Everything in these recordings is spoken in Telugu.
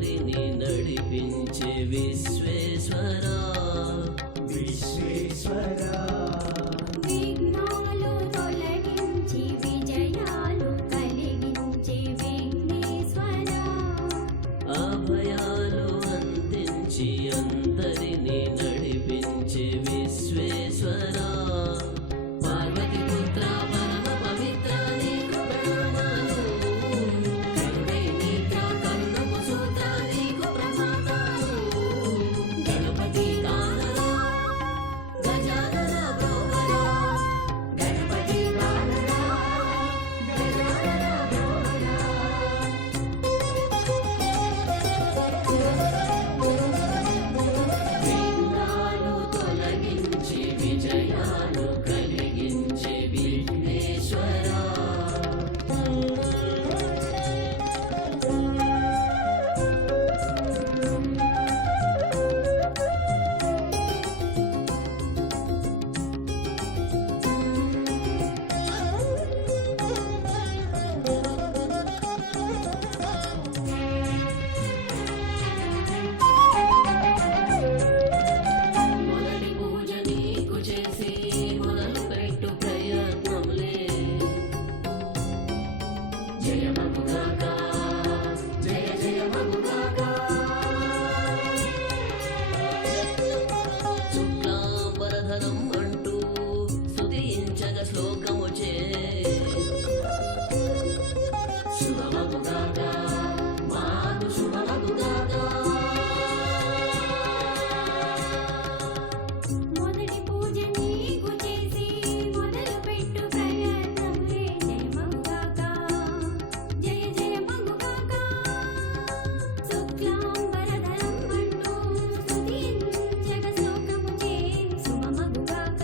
అందరిని నడిపించే విశ్వేశ్వరా విశ్వేశ్వరా విఘ్నాలు తొలగించి విజయాలు కలిగించే విఘ్నేశ్వరా అభయాలు అందించి అందరిని నడిపించే విశ్వేశ్వరా పార్వతి పుత్ర పరమ పవిత్ర నీకు ప్రణామాలు కరుణై నీత్ర కరుణపు సూత్ర నీకు ప్రమాదాలు గణపతి కానరా గజానన భోగరా గణపతి కానరా గజానన భోగరా విఘ్నాలు తొలగించి విజయాలు కలిగించే విఘ్నేశ్వరా మొదటి పూజ నీకు చేసి మొదలు పెట్టు ప్రయత్నంలే జయమగుగాక జయ జయమగుగాక శుక్లాంబరధరం అంటూ స్తుతించగ శ్లోకము చే శుభమగుగాక మాకు శుభమగుగాక మొదటి పూజ నీకు చేసి మొదలు పెట్టు ప్రయత్నంలే జయమగుగాక జయ జయమగుగాక శుక్లాంబరధరం అంటూ స్తుతించగ శ్లోకము చే శుభమగుగాక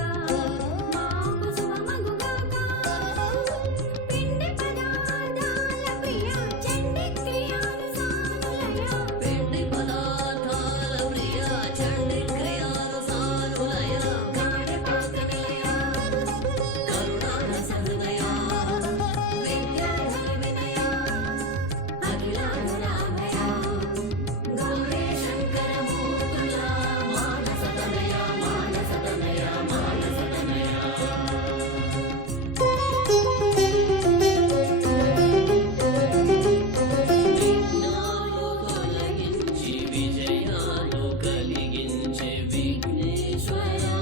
మాకు శుభమగుగాక పిండి పదార్థాల ప్రియ చండి క్రియాలు సానులయ పిండి పదార్థాల ప్రియ చండి క్రియాలు సానులయ గాఢపాత నిలయ కరుణారస హృదయ విద్యాధర వినయ అఖిలాండరామయ గౌరీ శంకర మూర్తుల మానస తనయ మానస తనయ మానస తనయ విఘ్నాలు తొలగించి విజయాలు కలిగించే విఘ్నేశ్వరా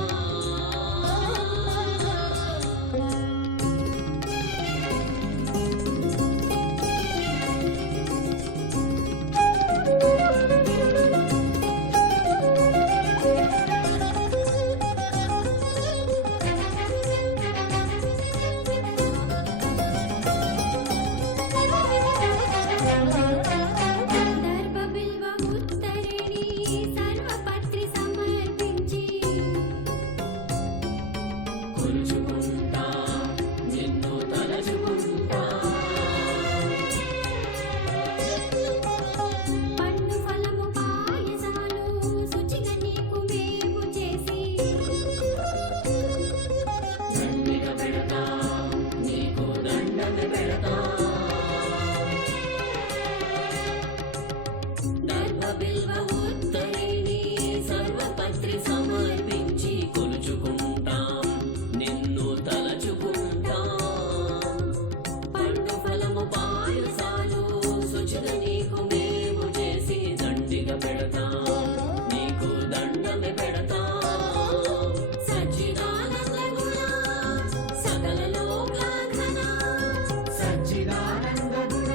దర్భబిల్వ ఉత్తరిణి సర్వపత్రి సమర్పించి కొలుచుకుంటా నిన్ను తలచుకుంటా పండు ఫలము పాయసాలు శుచిగా నీకు మేము చేసి దండిగ పెడతా నీకు దండమే పెడతా దర్భబిల్వ ఉత్తరిణి సర్వపత్రి సమర్పించి కొలుచుకుంటాం నిన్ను తలచుకుంటాం పండు ఫలము పాయసాలు శుచిగా నీకు మేము చేసి దండిగా పెడతాం నీకు దండమే పెడతాం సచ్చిదానంద గుణ సకల లోకాఘన సచ్చిదానంద గుణ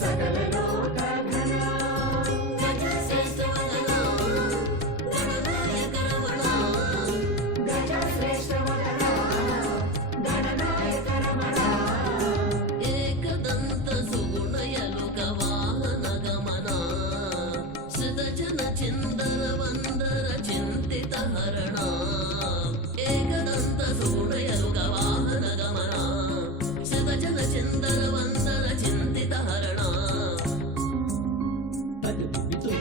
సకల లోక ఘన గజ శ్రేష్ఠ వదన గణనాయక రమణ గజ శ్రేష్ఠ వదన గణనాయక రమణ ఏకదంత సుగుణయలుక వాహన గమన శ్రుతజన చిందర వందర చింతిత హరణ ఏకదంత సుగుణయలుక వాహన గమన శ్రుతజన చిందర వందర చింతిత హరణ తగ తుమితో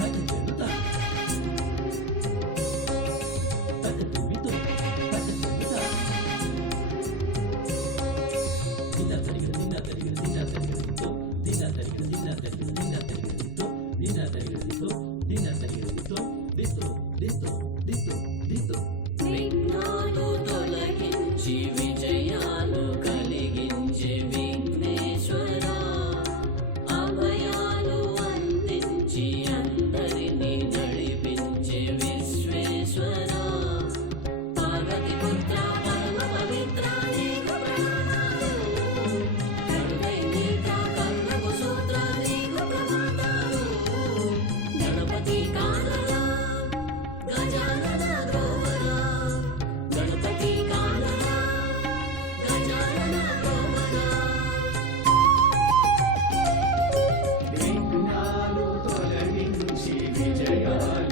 తగ జనుత తగ తుమితో తగ జనుత దిన తరిగిన దిన తరిగిన దిన తరిగిన దిన తరిగిన దిన తరిగిన దిన తరిగిన జయాయ